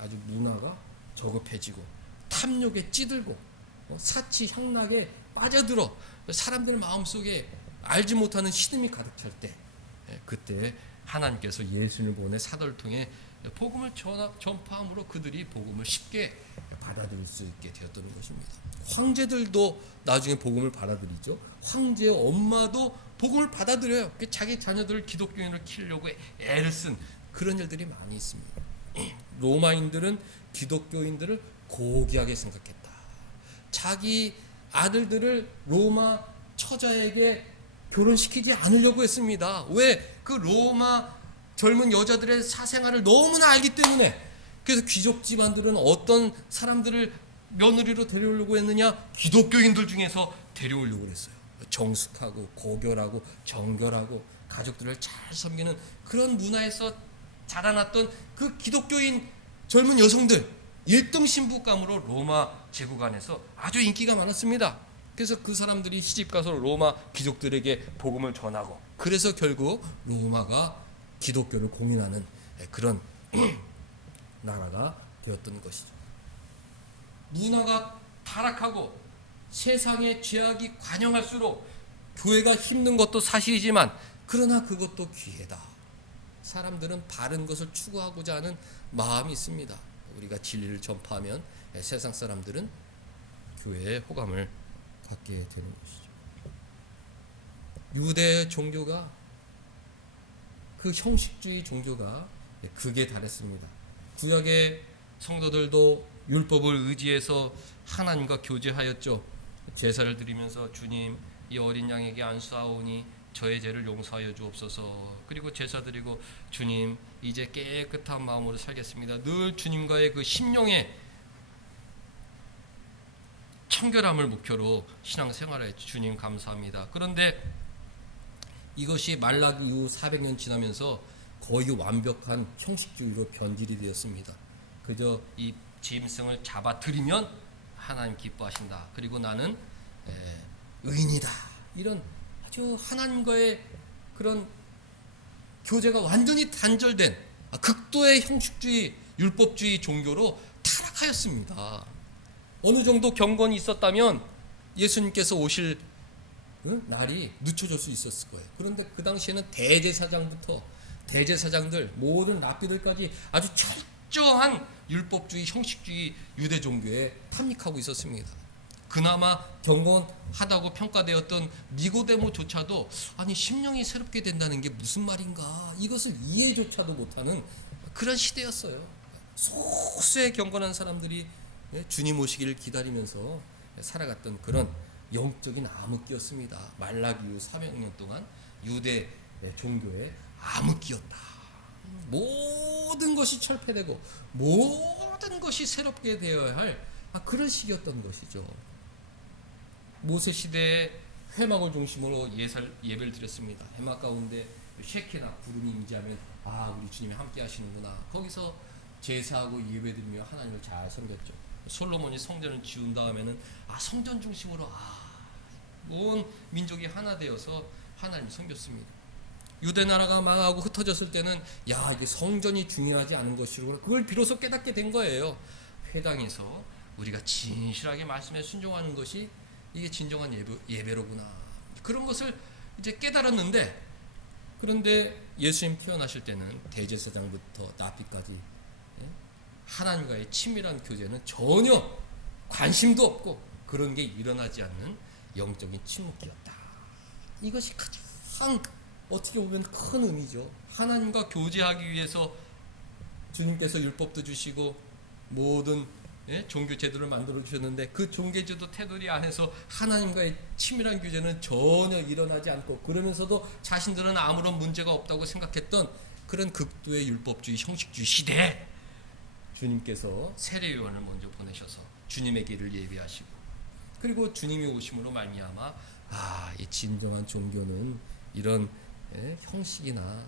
아주 문화가 저급해지고 탐욕에 찌들고 사치 향락에 빠져들어 사람들 마음속에 알지 못하는 신음이 가득 찰 때 그때 하나님께서 예수님을 보내 사도를 통해 복음을 전파함으로 그들이 복음을 쉽게 받아들일 수 있게 되었던 것입니다. 황제들도 나중에 복음을 받아들이죠. 황제의 엄마도 복음을 받아들여요. 자기 자녀들을 기독교인으로 키우려고 애를 쓴 그런 일들이 많이 있습니다. 로마인들은 기독교인들을 고귀하게 생각했다. 자기 아들들을 로마 처자에게 결혼시키지 않으려고 했습니다. 왜? 그 로마 젊은 여자들의 사생활을 너무나 알기 때문에. 그래서 귀족 집안들은 어떤 사람들을 며느리로 데려오려고 했느냐? 기독교인들 중에서 데려오려고 했어요. 정숙하고 고결하고 정결하고 가족들을 잘 섬기는 그런 문화에서 자라났던 그 기독교인 젊은 여성들 1등 신부감으로 로마 제국 안에서 아주 인기가 많았습니다. 그래서 그 사람들이 시집가서 로마 귀족들에게 복음을 전하고 그래서 결국 로마가 기독교를 공인하는 그런 나라가 되었던 것이죠. 문화가 타락하고 세상의 죄악이 관영할수록 교회가 힘든 것도 사실이지만 그러나 그것도 기회다. 사람들은 바른 것을 추구하고자 하는 마음이 있습니다. 우리가 진리를 전파하면 세상 사람들은 교회에 호감을 갖게 되는 것이죠. 유대 종교가 그 형식주의 종교가 극에 달했습니다. 구약의 성도들도 율법을 의지해서 하나님과 교제하였죠. 제사를 드리면서 주님 이 어린 양에게 안수하오니 저의 죄를 용서하여 주옵소서. 그리고 제사 드리고 주님 이제 깨끗한 마음으로 살겠습니다. 늘 주님과의 그 심령의 청결함을 목표로 신앙생활을 했죠. 주님 감사합니다. 그런데 이것이 말라기 이후 400년 지나면서 거의 완벽한 형식주의로 변질이 되었습니다. 그저 이 짐승을 잡아들이면 하나님 기뻐하신다. 그리고 나는 의인이다. 이런 아주 하나님과의 그런 교제가 완전히 단절된 극도의 형식주의, 율법주의 종교로 타락하였습니다. 어느 정도 경건이 있었다면 예수님께서 오실 날이 늦춰질 수 있었을 거예요. 그런데 그 당시에는 대제사장부터 대제사장들 모든 랍비들까지 아주 철저한 율법주의, 형식주의 유대 종교에 탐닉하고 있었습니다. 그나마 경건하다고 평가되었던 니고데모조차도 아니 심령이 새롭게 된다는 게 무슨 말인가 이것을 이해조차도 못하는 그런 시대였어요. 소수의 경건한 사람들이 주님 오시기를 기다리면서 살아갔던 그런 영적인 암흑기였습니다. 말라기 이후 400년 동안 유대 종교의 암흑기였다. 모든 것이 철폐되고 모든 것이 새롭게 되어야 할 그런 시기였던 것이죠. 모세 시대에 회막을 중심으로 예배를 드렸습니다. 회막 가운데 쉐케나 구름이 임재하면 우리 주님이 함께 하시는구나. 거기서 제사하고 예배드리며 하나님을 잘 섬겼죠. 솔로몬이 성전을 지은 다음에는 성전 중심으로 온 민족이 하나 되어서 하나님을 섬겼습니다. 유대 나라가 망하고 흩어졌을 때는 이게 성전이 중요하지 않은 것이로구나. 그걸 비로소 깨닫게 된 거예요. 회당에서 우리가 진실하게 말씀에 순종하는 것이 이게 진정한 예배로구나. 그런 것을 이제 깨달았는데, 그런데 예수님 태어나실 때는 대제사장부터 납비까지 하나님과의 친밀한 교제는 전혀 관심도 없고 그런 게 일어나지 않는 영적인 침묵기였다. 이것이 가장 어떻게 보면 큰 의미죠. 하나님과 교제하기 위해서 주님께서 율법도 주시고 모든 종교 제도를 만들어 주셨는데 그 종교제도 테두리 안에서 하나님과의 친밀한 교제는 전혀 일어나지 않고, 그러면서도 자신들은 아무런 문제가 없다고 생각했던 그런 극도의 율법주의 형식주의 시대에 주님께서 세례 요한을 먼저 보내셔서 주님의 길을 예비하시고, 그리고 주님이 오심으로 말미암아 이 진정한 종교는 이런 형식이나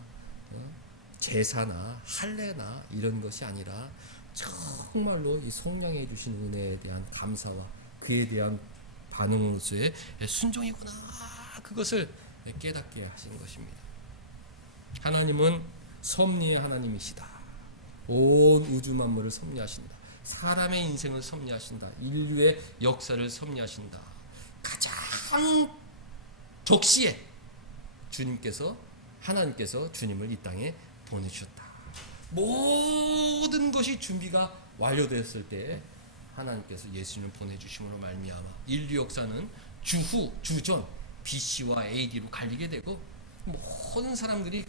제사나 할례나 이런 것이 아니라 정말로 이 성령에 주신 은혜에 대한 감사와 그에 대한 반응으로서의 순종이구나, 그것을 깨닫게 하신 것입니다. 하나님은 섭리의 하나님이시다. 온 우주 만물을 섭리하신다. 사람의 인생을 섭리하신다. 인류의 역사를 섭리하신다. 가장 적시에 하나님께서 주님을 이 땅에 보내주셨다. 모든 것이 준비가 완료되었을 때 하나님께서 예수님을 보내주심으로 말미암아 인류 역사는 주후, 주전, BC와 AD로 갈리게 되고 모든 사람들이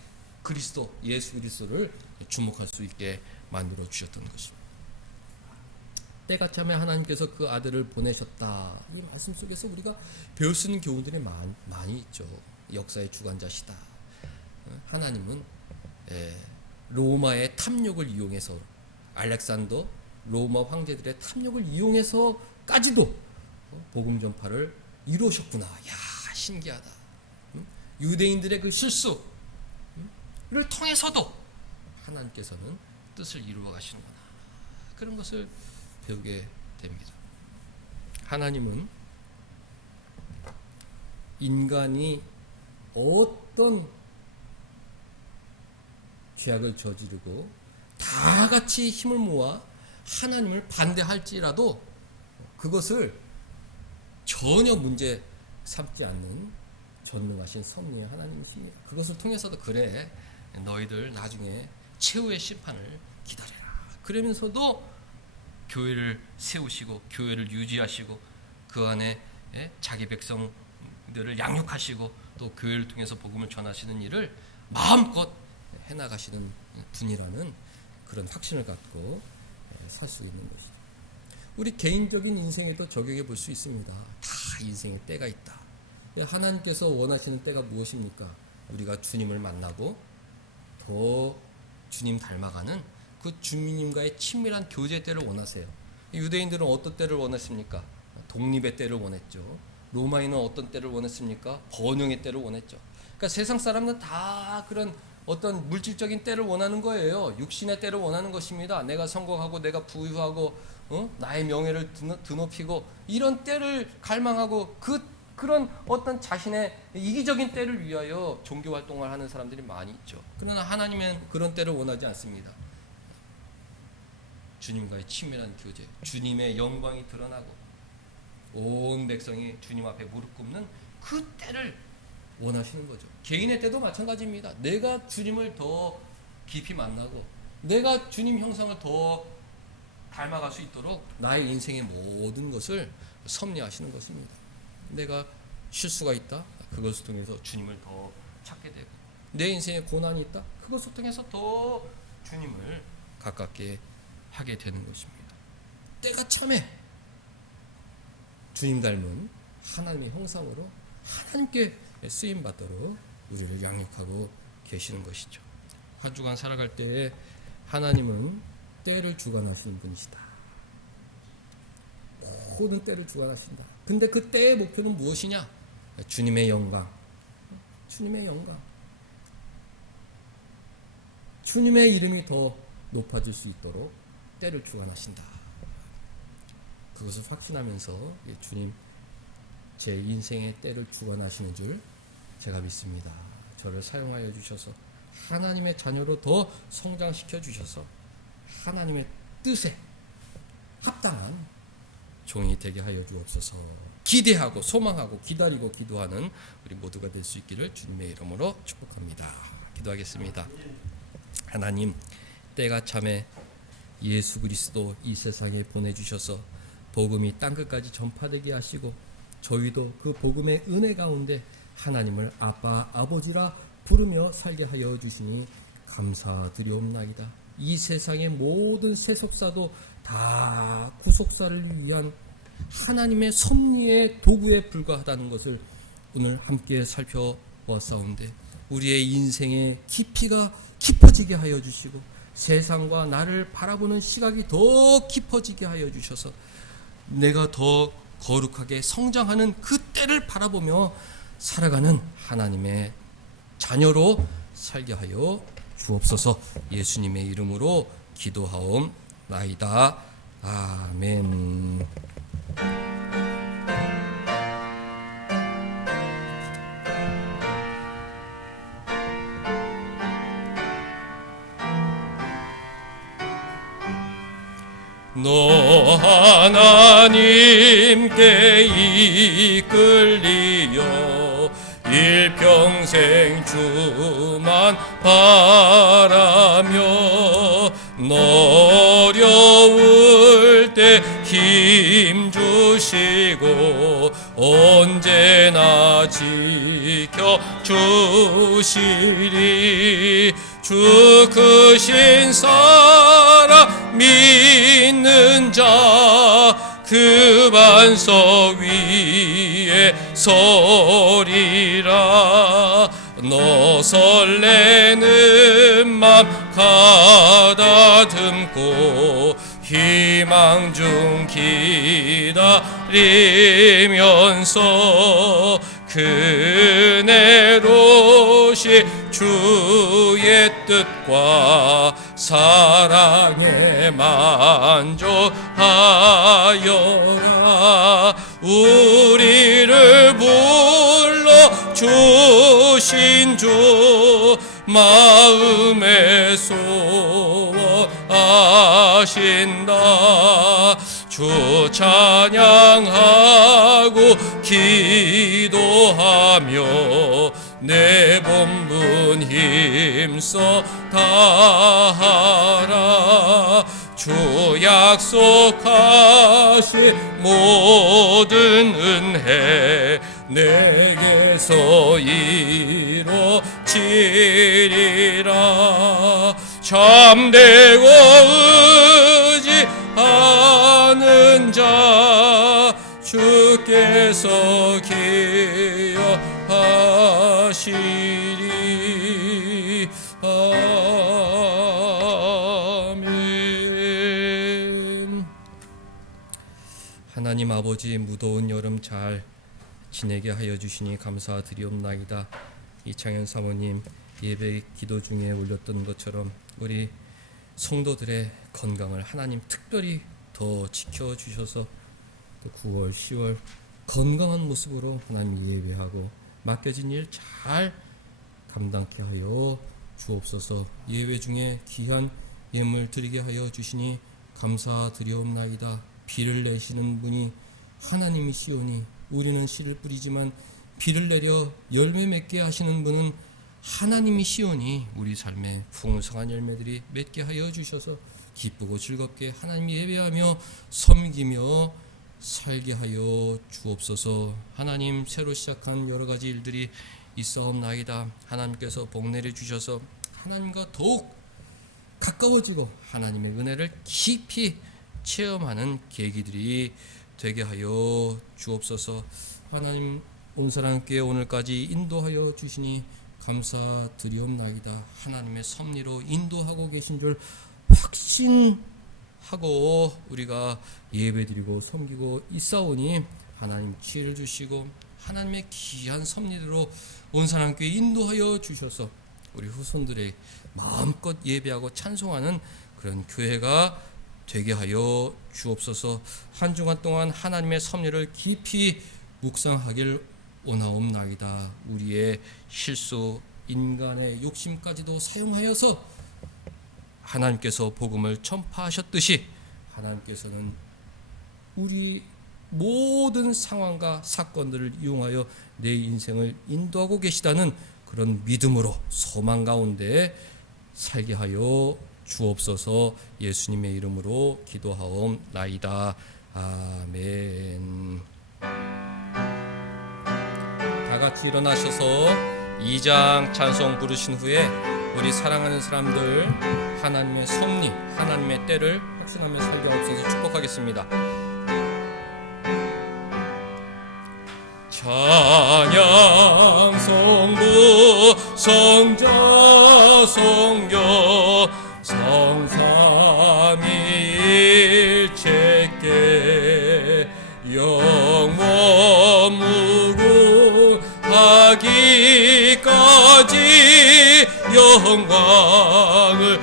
예수 그리스도를 주목할 수 있게 만들어 주셨던 것입니다. 때가 차면 하나님께서 그 아들을 보내셨다. 이 말씀 속에서 우리가 배울 수 있는 교훈들이 많이 있죠. 역사의 주관자시다. 하나님은 로마의 탐욕을 이용해서, 알렉산더 로마 황제들의 탐욕을 이용해서까지도 복음 전파를 이루셨구나. 신기하다. 유대인들의 그 실수를 통해서도 하나님께서는 뜻을 이루어 가시는구나. 그런 것을 배우게 됩니다. 하나님은 인간이 어떤 죄악을 저지르고 다 같이 힘을 모아 하나님을 반대할지라도 그것을 전혀 문제 삼지 않는 전능하신 섭리의 하나님이십니다. 그것을 통해서도 그래 너희들 나중에 최후의 심판을 기다려라. 그러면서도 교회를 세우시고 교회를 유지하시고 그 안에 자기 백성들을 양육하시고 또 교회를 통해서 복음을 전하시는 일을 마음껏 해나가시는 분이라는 그런 확신을 갖고 살 수 있는 것이죠. 우리 개인적인 인생에도 적용해 볼 수 있습니다. 다 인생에 때가 있다. 하나님께서 원하시는 때가 무엇입니까? 우리가 주님을 만나고 더 주님 닮아가는 그 주님과의 친밀한 교제 때를 원하세요. 유대인들은 어떤 때를 원했습니까? 독립의 때를 원했죠. 로마인은 어떤 때를 원했습니까? 번영의 때를 원했죠. 그러니까 세상 사람은 다 그런 어떤 물질적인 때를 원하는 거예요. 육신의 때를 원하는 것입니다. 내가 성공하고 내가 부유하고 나의 명예를 드높이고 이런 때를 갈망하고 그런 어떤 자신의 이기적인 때를 위하여 종교 활동을 하는 사람들이 많이 있죠. 그러나 하나님은 그런 때를 원하지 않습니다. 주님과의 친밀한 교제, 주님의 영광이 드러나고 온 백성이 주님 앞에 무릎 꿇는 그 때를 원하시는 거죠. 개인의 때도 마찬가지입니다. 내가 주님을 더 깊이 만나고 내가 주님 형상을 더 닮아갈 수 있도록 나의 인생의 모든 것을 섭리하시는 것입니다. 내가 실수가 있다. 그것을 통해서 주님을 더 찾게 되고 내 인생에 고난이 있다. 그것을 통해서 더 주님을 가깝게 하게 되는 것입니다. 때가 참에 주님 닮은 하나님의 형상으로 하나님께 쓰임받도록 우리를 양육하고 계시는 것이죠. 한 주간 살아갈 때에 하나님은 때를 주관하시는 분이시다. 모든 때를 주관하신다. 근데 그 때의 목표는 무엇이냐? 주님의 영광. 주님의 영광. 주님의 이름이 더 높아질 수 있도록 때를 주관하신다. 그것을 확신하면서 주님 제 인생의 때를 주관하시는 줄 제가 믿습니다. 저를 사용하여 주셔서 하나님의 자녀로 더 성장시켜 주셔서 하나님의 뜻에 합당한 종이 되게 하여 주옵소서. 기대하고 소망하고 기다리고 기도하는 우리 모두가 될 수 있기를 주님의 이름으로 축복합니다. 기도하겠습니다. 하나님, 때가 참에 예수 그리스도 이 세상에 보내주셔서 복음이 땅끝까지 전파되게 하시고 저희도 그 복음의 은혜 가운데 하나님을 아빠 아버지라 부르며 살게 하여 주시니 감사드리옵나이다. 이 세상의 모든 세속사도 다 구속사를 위한 하나님의 섭리의 도구에 불과하다는 것을 오늘 함께 살펴보았사온데 우리의 인생의 깊이가 깊어지게 하여 주시고 세상과 나를 바라보는 시각이 더 깊어지게 하여 주셔서 내가 더 거룩하게 성장하는 그 때를 바라보며 살아가는 하나님의 자녀로 살게 하여 주옵소서. 예수님의 이름으로 기도하옵나이다. 아멘. 너 하나님께 이끌리어 일평생 주만 바라며 어려울 때 힘 주시고 언제나 지켜 주시리. 주 크신 사랑 믿는 자 그 반석 위에 서리라. 너 설레는 맘 가다듬고 희망 중 기다리면서 그네로시 주의 뜻과 사랑에 만족하여라. 우리를 불러 주신 주 마음에 소원하신다. 주 찬양하고 기도하며 내 본분 힘써 다하라. 주 약속하신 모든 은혜 내게서 이루어지리라. 참되고 의지하는 자 주께서 기여하시리. 아멘. 하나님 아버지, 무더운 여름 잘 지내게 하여 주시니 감사드리옵나이다. 이창현 사모님 예배 기도 중에 올렸던 것처럼 우리 성도들의 건강을 하나님 특별히 더 지켜주셔서 9월, 10월 건강한 모습으로 하나님 예배하고 맡겨진 일 잘 감당케 하여 주옵소서. 예배 중에 귀한 예물 드리게 하여 주시니 감사드리옵나이다. 비를 내시는 분이 하나님이시오니 우리는 씨를 뿌리지만 비를 내려 열매 맺게 하시는 분은 하나님이시오니 우리 삶에 풍성한 열매들이 맺게 하여 주셔서 기쁘고 즐겁게 하나님 예배하며 섬기며 살게 하여 주옵소서. 하나님, 새로 시작한 여러 가지 일들이 있사옵나이다. 하나님께서 복 내려 주셔서 하나님과 더욱 가까워지고 하나님의 은혜를 깊이 체험하는 계기들이 되게 하여 주옵소서. 하나님, 온사랑교회 오늘까지 인도하여 주시니 감사드리옵나이다. 하나님의 섭리로 인도하고 계신 줄 확신하고 우리가 예배드리고 섬기고 있사오니 하나님 지혜를 주시고 하나님의 귀한 섭리대로 온사랑교회 인도하여 주셔서 우리 후손들의 마음껏 예배하고 찬송하는 그런 교회가 되게 하여 주옵소서. 한 주간 동안 하나님의 섭리를 깊이 묵상하길 원하옵나이다. 우리의 실수, 인간의 욕심까지도 사용하여서 하나님께서 복음을 전파하셨듯이 하나님께서는 우리 모든 상황과 사건들을 이용하여 내 인생을 인도하고 계시다는 그런 믿음으로 소망 가운데 살게 하여 주옵소서. 예수님의 이름으로 기도하옵나이다. 아멘. 다 같이 일어나셔서 2장 찬송 부르신 후에 우리 사랑하는 사람들 하나님의 섭리, 하나님의 때를 확신하며 살게 하옵소서. 축복하겠습니다. 찬양 성부 성자 성교 성삼위일체께 영원 무궁하기까지 영광을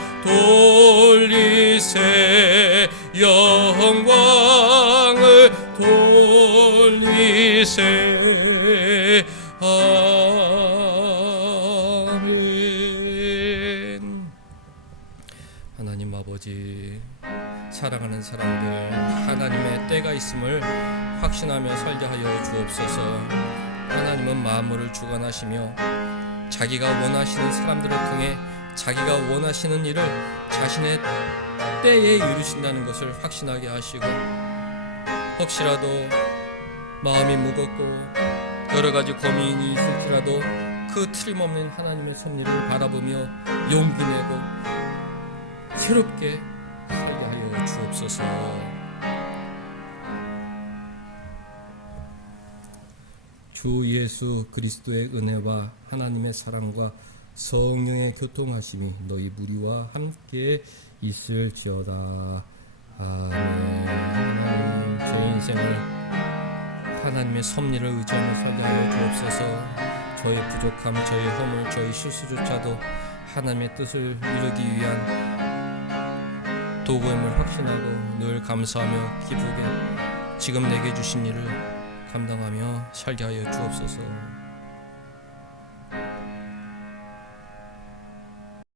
돌리세 영광을 돌리세. 아멘. 하나님 아버지, 사랑하는 사람들 하나님의 때가 있음을 확신하며 살게 하여 주옵소서. 하나님은 만물을 주관하시며 자기가 원하시는 사람들을 통해 자기가 원하시는 일을 자신의 때에 이루신다는 것을 확신하게 하시고, 혹시라도 마음이 무겁고 여러 가지 고민이 있을지라도 그 틀림없는 하나님의 섭리를 바라보며 용기 내고 새롭게 살게 하여 주옵소서. 주 예수 그리스도의 은혜와 하나님의 사랑과 성령의 교통하심이 너희 무리와 함께 있을지어다. 아멘. 하나님, 제 인생을 하나님의 섭리를 의지하며 살게 하여 주옵소서. 저의 부족함, 저의 허물, 저의 실수조차도 하나님의 뜻을 이루기 위한 도구임을 확신하고 늘 감사하며 기쁘게 지금 내게 주신 일을 감당하며 살게 하여 주옵소서.